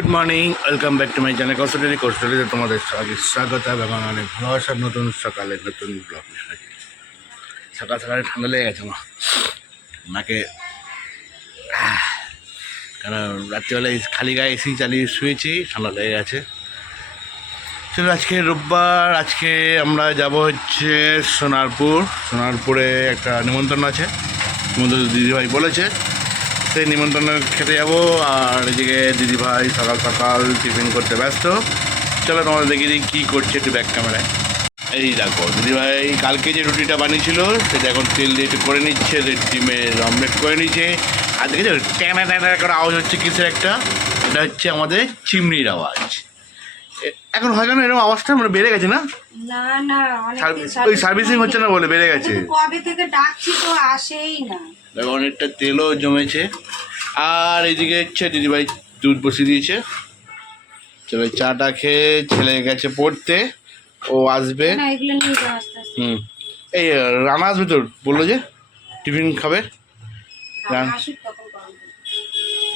Good morning welcome back to my channel Koushali. কৌশলীতে তোমাদের আগে স্বাগত এবং অনেক ভালোবাসার নতুন সকালে নতুন ব্লগ সকাল সকালে ঠান্ডা লেগে গেছে মা। আহ, কারণ রাত্রিবেলা খালি গায়ে এসি চালিয়ে শুয়েছি ঠান্ডা লেগে গেছে। চলো আজকে রোববার আজকে আমরা যাব হচ্ছে সোনারপুর। সোনারপুরে একটা নিমন্ত্রণ আছে। নিমন্ত্রণ দিদিভাই বলেছে। সেই নিমন্ত্রণ খেতে যাব। আর এদিকে দিদিভাই সকাল সকাল টিফিন করতে ব্যস্ত। চলো তোমাদের দেখি দিই কী করছে একটু ব্যাক ক্যামেরায় এই দেখো দিদিভাই কালকে যে রুটিটা বানিয়েছিল সেটা এখন তেল দিয়ে একটু করে নিচ্ছে ডিমের অমলেট করে নিচ্ছে। আর দেখেছ ট্যানা ট্যানা করে আওয়াজ হচ্ছে কিসের একটা? এটা হচ্ছে আমাদের চিমনির আওয়াজ। এখন হয় কেন? এরকম আওয়াজটা মানে বেড়ে গেছে না? না না ওই সার্ভিসিং হচ্ছে না বলে বেড়ে গেছে। কবে থেকে ডাকছি তো আসেই না। দেখো অনেকটা তেলও জমেছে। আর এইদিকে হচ্ছে দিদিভাই দুধ বসিয়ে দিয়েছে। চলো চাটা খেয়ে ছেলে গেছে পড়তে। ও আসবে। হুম। এই রানা আসবে তোর? বলল যে টিফিন খাবে? রান।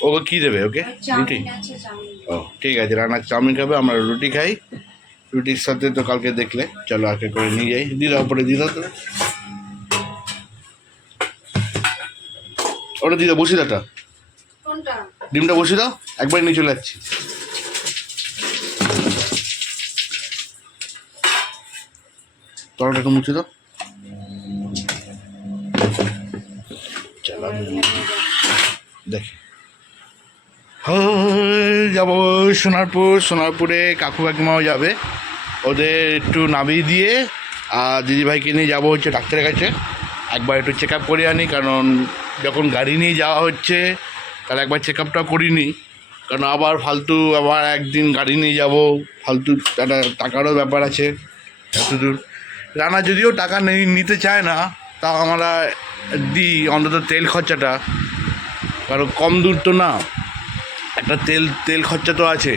ওকে কী দেবে ওকে? রুটি? ও ঠিক আছে রান্নার চাউমিন খাবে আমরা রুটি খাই। রুটির সাথে তো কালকে দেখলে। চলো আগে করে নিয়ে যাই। দিদা ওপরে দিদা তো। ওটা দিদা বসি দাটা কোনটা? ডিমটা বসিয়ে দাও একবার নিয়ে চলে যাচ্ছি। তলাটা একটু মুছে দাও। দেখি। যাব সোনারপুর সোনারপুরে কাকু কাকিমাও যাবে। ওদের একটু নামিয়ে দিয়ে আর দিদিভাইকে নিয়ে যাব হচ্ছে ডাক্তারের কাছে। একবার একটু চেক আপ করে আনি কারণ যখন গাড়ি নিয়ে যাওয়া হচ্ছে, তাহলে একবার চেক আপটা করিনি। কারণ আবার ফালতু, আবার একদিন গাড়ি নিয়ে যাব, ফালতু একটা টাকারও ব্যাপার আছে এত দূর রানা যদিও টাকা নেই, নিতে চায় না তা আমরা দিই অন্তত তেল খরচাটা। কারণ কম দূর তো না, একটা তেল তেল খরচা তো আছে।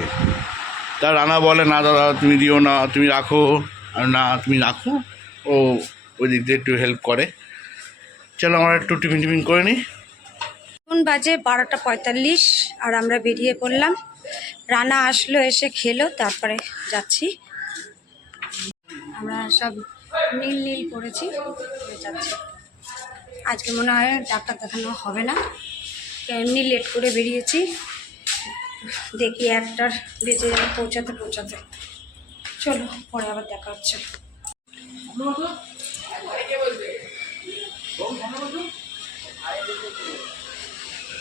তা রানা বলে, না দাদা, তুমি দিও না, তুমি রাখো। আর, না, তুমি রাখো। ও ওই দিক দিয়ে একটু হেল্প করে। চলো আমরা একটু টিফিন টিফিন করে নিই। এখন বাজে বারোটা পঁয়তাল্লিশ আর আমরা বেরিয়ে পড়লাম। রানা আসলো, এসে খেলো, তারপরে যাচ্ছি। আমরা সব নীল নীল করেছি যাচ্ছি। আজকে মনে হয় ডাক্তার দেখানো হবে না। এমনি লেট করে বেরিয়েছি। দেখি একটার বেঁচে যাবে পৌঁছাতে পৌঁছাতে। চলো, পরে আবার দেখা হচ্ছে।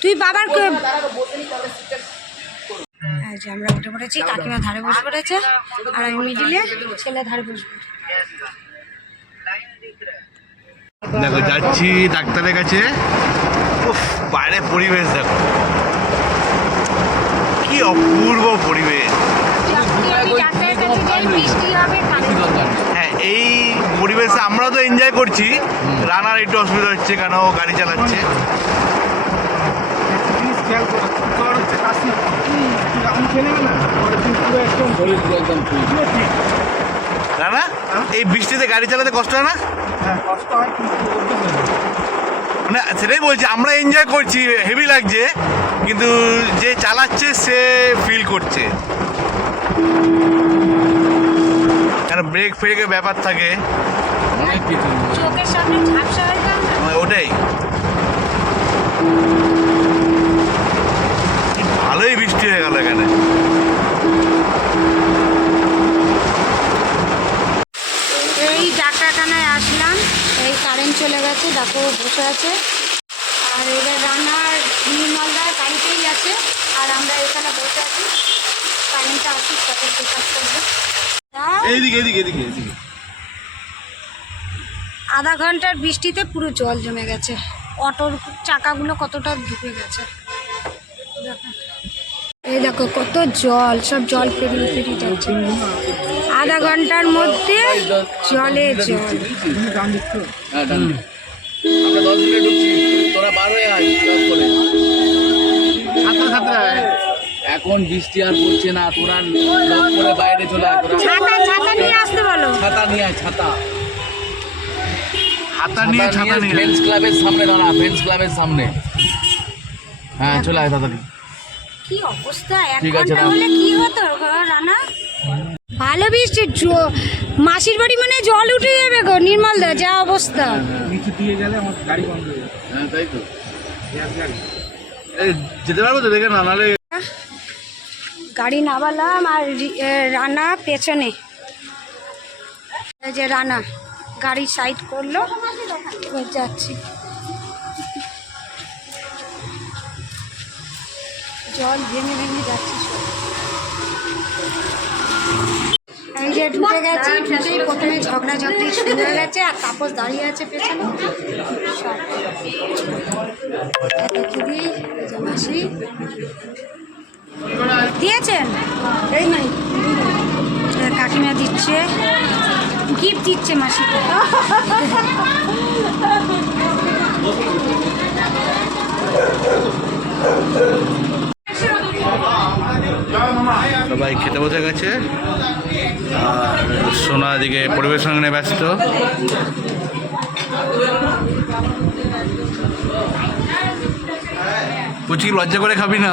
তুই বাবার এই যে আমরা উঠে পড়েছি কাকিমা ধারে বসে পড়েছে আর আমি মিডিলে ছেলে ধারে বসবো দেখো যাচ্ছি ডাক্তারের কাছে। উফ বাইরে পরিবেশ দেখো। কি অপূর্ব পরিবেশ। হ্যাঁ এই পরিবেশে আমরা তো এনজয় করছি। রানার একটু অসুবিধা হচ্ছে কেন? ও গাড়ি চালাচ্ছে। এই বৃষ্টিতে গাড়ি চালাতে কষ্ট হয় না? মানে সেটাই বলছি, আমরা এনজয় করছি হেভি লাগছে, কিন্তু যে চালাচ্ছে, সে ফিল করছে। ব্রেক ফ্রেকের ব্যাপার থাকে? চোখের সামনে ঝাপসা হয়ে যান না মানে ওটাই কি ভালোই বৃষ্টি হয়ে গেল এখানে এই ডাক্তারখানায় আসলাম এই কারেন্ট চলে গেছে ডাক্তার বসে আছে। আর এবার রান্নার নির্মলদার গাড়িতেই আছে আর আমরা এখানে বসে আছি। কারেন্টটা আসুক তারপর চেক আপ করব এইদিকে এইদিকে এইদিকে এইদিকে। আধা ঘণ্টার বৃষ্টিতে পুরো জল জমে গেছে। অটোর চাকাগুলো কতটা ঢুকে গেছে। দেখো। এই দেখো কত জল সব জল পেরিয়ে পেরিয়ে যাচ্ছে। আধা ঘণ্টার মধ্যে জলে জল। দশ মিনিট তোরা বার হয়ে আস ক্লাস করে এখন বৃষ্টি আর পড়ছে না তোরা করে বাইরে চলে আয় ছাতা ছাতা নিয়ে আসতে বলো। ছাতা নিয়ে ছাতা। হাতা নিয়ে ছাতা নিয়ে ফ্রেন্ডস ক্লাবের সামনে দাঁড়া ফ্রেন্ডস ক্লাবের সামনে। হ্যাঁ চলে আয় তাড়াতাড়ি। কি অবস্থা? এক ঠিক আছে, ঘণ্টা রাখ। হলে কি হতো গো, রানা? ভালো বৃষ্টি জ- মাসির বাড়ি মানে জল উঠে যাবে গো নির্মল দা যা অবস্থা। নিচু দিয়ে গেলে আমার গাড়ি বন্ধ হয়ে যাবে। হ্যাঁ তাই তো। গ্যাস গাড়ি এই যেতে পারব তো দেখে না নাহলে গাড়ি নামালাম আর রি- এ, রানা পেছনে। এই যে রানা গাড়ি সাইড করল। এবার যাচ্ছি। জল ভেঙে ভেঙে যাচ্ছে সব। এই যে ঢুকে গেছি ঢুকেই প্রথমে ঝগড়াঝগড়ি শুরু হয়ে গেছে আর তাপস দাঁড়িয়ে আছে পেছনে। সব দিই যে মাসি। দিয়েছেন? এই নাই। কাকিমা দিচ্ছে। গিফট দিচ্ছে মাসিকে। সবাই খেতে বসে গেছে। আর সোনা দিকে পরিবেশনে ব্যস্ত। পুচি লজ্জা করে খাবি না?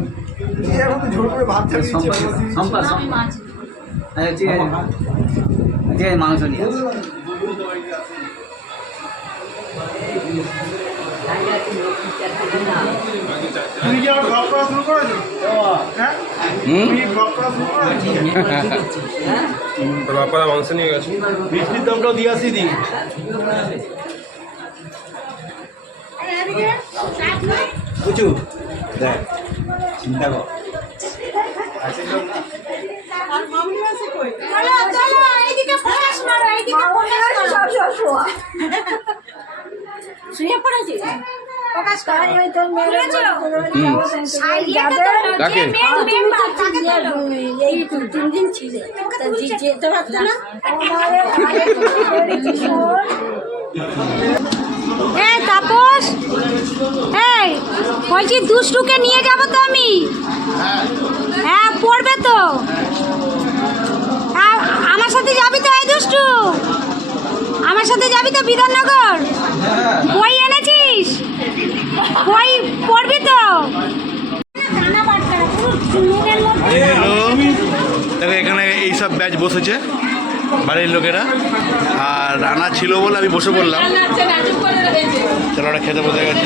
সম্পাদ ঠিক আছে। ঠিক আছে মাংস নিয়ে তুমি কি আমার ব্লগ করা শুরু করেছ? হ্যাঁ? তুমি ব্লগ করা শুরু করেছ? বাপারা মাংস নিয়ে গেছে। মিষ্টির দামটাও দিয়ে আসি দি। বুঝু দেখ চিন্তা কর। শুয়ে পড়েছি প্রকাশ কর কাকে? এই তিন দিন ছিল যেতে পারতো না এই তাপস! এই বলছি দুষ্টুকে নিয়ে যাব তো আমি। হ্যাঁ পড়বে তো। হ্যাঁ, আমার সাথে যাবি তো এই দুষ্টু? আমার সাথে যাবি তো বিধাননগর? বই এনেছিস? বই পড়বি তো? এখানে এইসব ব্যাচ বসেছে। বাড়ির লোকেরা। আর রান্না ছিল বলে আমি বসে পড়লাম। চলো ওরা খেতে বসে গেছে।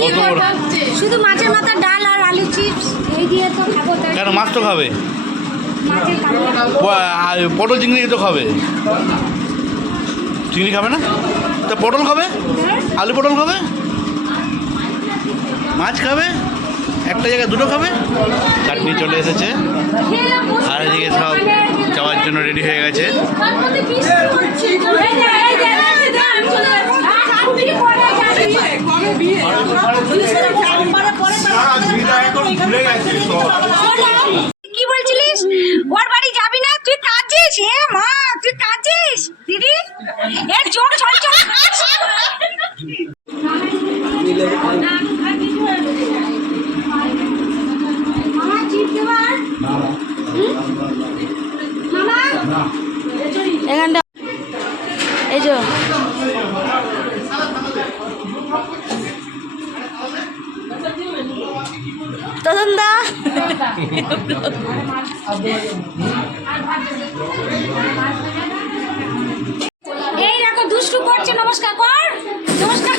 কত বড়? শুধু মাছের মাথা ডাল আর আলু চিপস এই দিয়ে তো খাব কেন মাছ তো খাবে? পটল চিংড়ি তো খাবে। চিংড়ি খাবে না? তা পটল খাবে? আলু পটল খাবে? মাছ খাবে? একটা জায়গায় দুটো খাবে? চাটনি চলে এসেছে। আর এদিকে সব জন্য রেডি হয়ে গেছে বলছিলিস ওর বাড়ি যাবি না তুই কাঁদছিস এ মা তুই কাঁদছিস দিদি এর জোর চল চল মামা চিপ দেবার মামা এখানটা এই যে তখন দা এই দেখো দুষ্টু করছে নমস্কার কর। নমস্কার।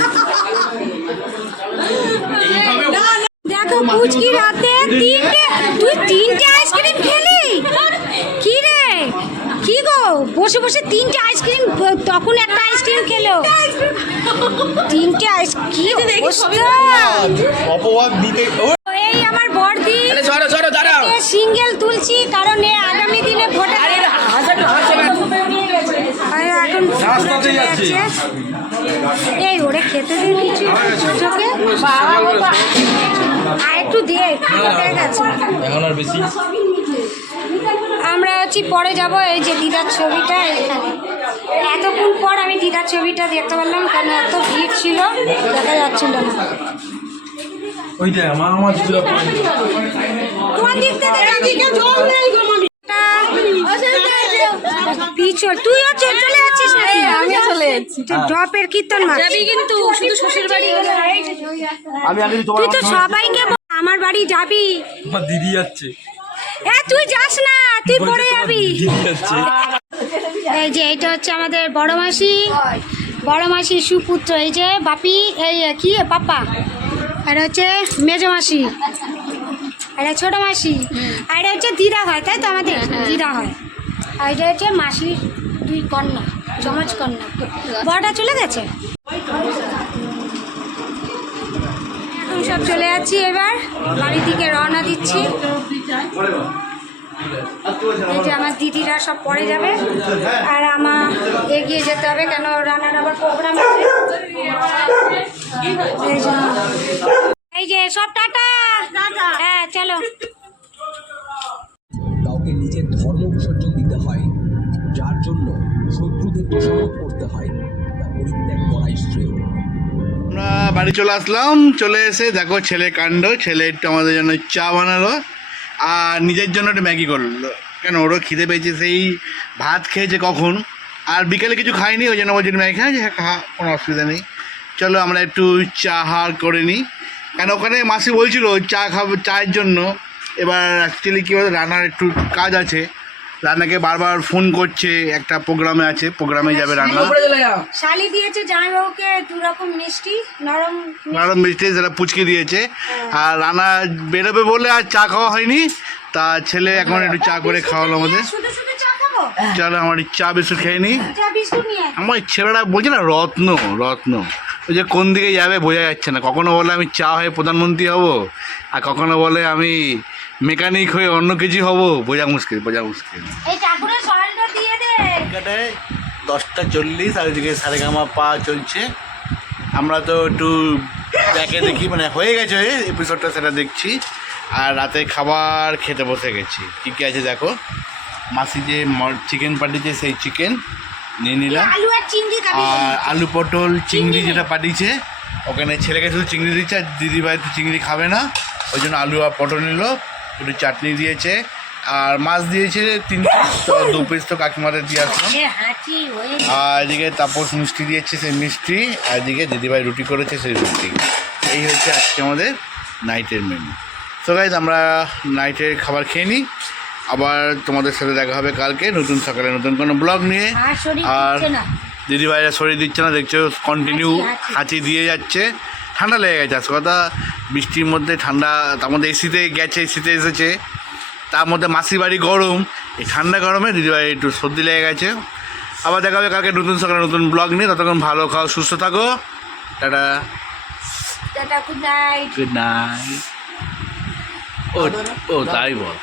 দেখো পুচকি রাতে তিনটে তুই তিনটে আইসক্রিম খেলি? কি রে? কি গো? বসে বসে তিনটে আইসক্রিম তখন একটা আইসক্রিম খেলো। তিনটে আইসক্রিম অপবাদ দিতে আমার বর্দি সরো সরো দাঁড়াও। সিঙ্গেল তুলছি কারণ এ আগামী দিনে ভোটে এখন এই ওরে খেতে দিন কিছু। চোখে? আর একটু দিয়ে গেছে এখন আর বেশি। আমরা হচ্ছি পরে যাব এই যে দিদার ছবিটা এখানে। এতক্ষণ পর আমি দিদার ছবিটা দেখতে পারলাম কারণ এত ভিড় ছিল দেখা যাচ্ছিল না। পিছল তুইও চলে যাচ্ছিস নাকি? আমি চলে যাচ্ছি। ড্রপের কীর্তন কিন্তু শুধু শ্বশুর বাড়ি তুই তো সবাইকে আমার বাড়ি যাবি। আমার দিদি যাচ্ছে। এ তুই যাস না তুই পরে যাবি। এই যে এটা হচ্ছে আমাদের বড় মাসি। বড় মাসি সুপুত্র এই যে বাপি এই কি পাপা? আর হচ্ছে মেজো মাসি। আর ছোটো মাসি। আর হচ্ছে দিদা হয় তাই তো আমাদের? দিদা হয়। আর এটা হচ্ছে মাসির দুই কন্যা জমজ কন্যা। বড়টা চলে গেছে? সব চলে যাচ্ছি এবার। বাড়ির দিকে রওনা দিচ্ছি। এই যে আমার দিদিরা সব পরে যাবে। আর আমার এগিয়ে যেতে হবে কেন রান্নার আবার প্রোগ্রাম আছে? এই যে সব টাটা। হ্যাঁ চলো। কাউকে নিজের ধর্ম বিসর্জন দিতে হয় যার জন্য শত্রুদের দোষারোপ করতে হয় তা পরিত্যাগ করাই শ্রেয়। আমরা বাড়ি চলে আসলাম চলে এসে দেখো ছেলে কাণ্ড ছেলে একটু আমাদের জন্য চা বানালো। আর নিজের জন্য একটা ম্যাগি করল। কেন, ওরও খিদে পেয়েছে, সেই ভাত খেয়েছে কখন, আর বিকেলে কিছু খাইনি ওই জন্য বলছি ম্যাগি খাই হ্যাঁ খা কোনো অসুবিধা নেই। চলো আমরা একটু চা হার করে নিই। কেন, ওখানে মাসি বলছিল, চা খাব, চায়ের জন্য। এবার অ্যাকচুয়ালি কী বলতো, রান্নার একটু কাজ আছে। রান্নাকে বারবার ফোন করছে একটা প্রোগ্রামে আছে প্রোগ্রামে যাবে রান্না। শালি দিয়েছে জামাইবাবুকে দু রকম মিষ্টি নরম নরম মিষ্টি যেটা পুচকে দিয়েছে। আর রান্না বেরোবে বলে আর চা খাওয়া হয়নি। তা ছেলে এখন একটু চা করে খাওয়ালো আমাদের। চলো আমার চা বিস্কুট খেয়ে আয়। আমার ছেলেটা বলছে না রত্ন রত্ন। ওই যে কোন দিকে যাবে বোঝা যাচ্ছে না। কখনো বলে আমি চা হয়ে প্রধানমন্ত্রী হব আর কখনো বলে আমি মেকানিক হয়ে অন্য কিছু হব বোঝা মুশকিল বোঝা মুশকিল। এই ঠাকুরের সহায়তা দিয়ে দে। কাটায় দশটা চল্লিশ আর ওইদিকে সাড়ে গামা পা চলছে। আমরা তো একটু ব্যাকে দেখি মানে হয়ে গেছে এপিসোডটা সেটা দেখছি। আর রাতে খাবার খেতে বসে গেছি। কী কী আছে দেখো? মাসি যে চিকেন পাঠিয়েছে সেই চিকেন নিয়ে নিলাম। আলু আর চিংড়ি খাবি। আর আলু পটল চিংড়ি যেটা পাঠিয়েছে ওখানে ছেলেকে শুধু চিংড়ি দিচ্ছে আর দিদিভাই তো চিংড়ি খাবে না। ওই জন্য আলু আর পটল নিল। একটু চাটনি দিয়েছে আর মাছ দিয়েছে তিন পিস তো দু পিস তো কাকিমাদের দিয়ে আসলাম। আর এদিকে তাপস মিষ্টি দিয়েছে সেই মিষ্টি আর এদিকে দিদিভাই রুটি করেছে সেই রুটি। এই হচ্ছে আজকে আমাদের নাইটের মেনু তো গাইজ আমরা নাইটের খাবার খেয়ে নিই। আবার তোমাদের সাথে দেখা হবে কালকে নতুন সকালে নতুন কোনো ব্লগ নিয়ে। আর দিদিভাইরা শরীর দিচ্ছে না দেখছ কন্টিনিউ। হাঁচি দিয়ে যাচ্ছে। ঠান্ডা লেগে গেছে। আসল কথা বৃষ্টির মধ্যে ঠান্ডা তার মধ্যে এসিতে গেছে এসিতে এসেছে। তার মধ্যে মাসির বাড়ি গরম। এই ঠান্ডা গরমে দিদিভাই একটু সর্দি লেগে গেছে। আবার দেখা হবে কালকে নতুন সকালে নতুন ব্লগ নিয়ে। ততক্ষণ ভালো খাও সুস্থ থাকো। Tata. Tata good night good night ও ও তাই বল।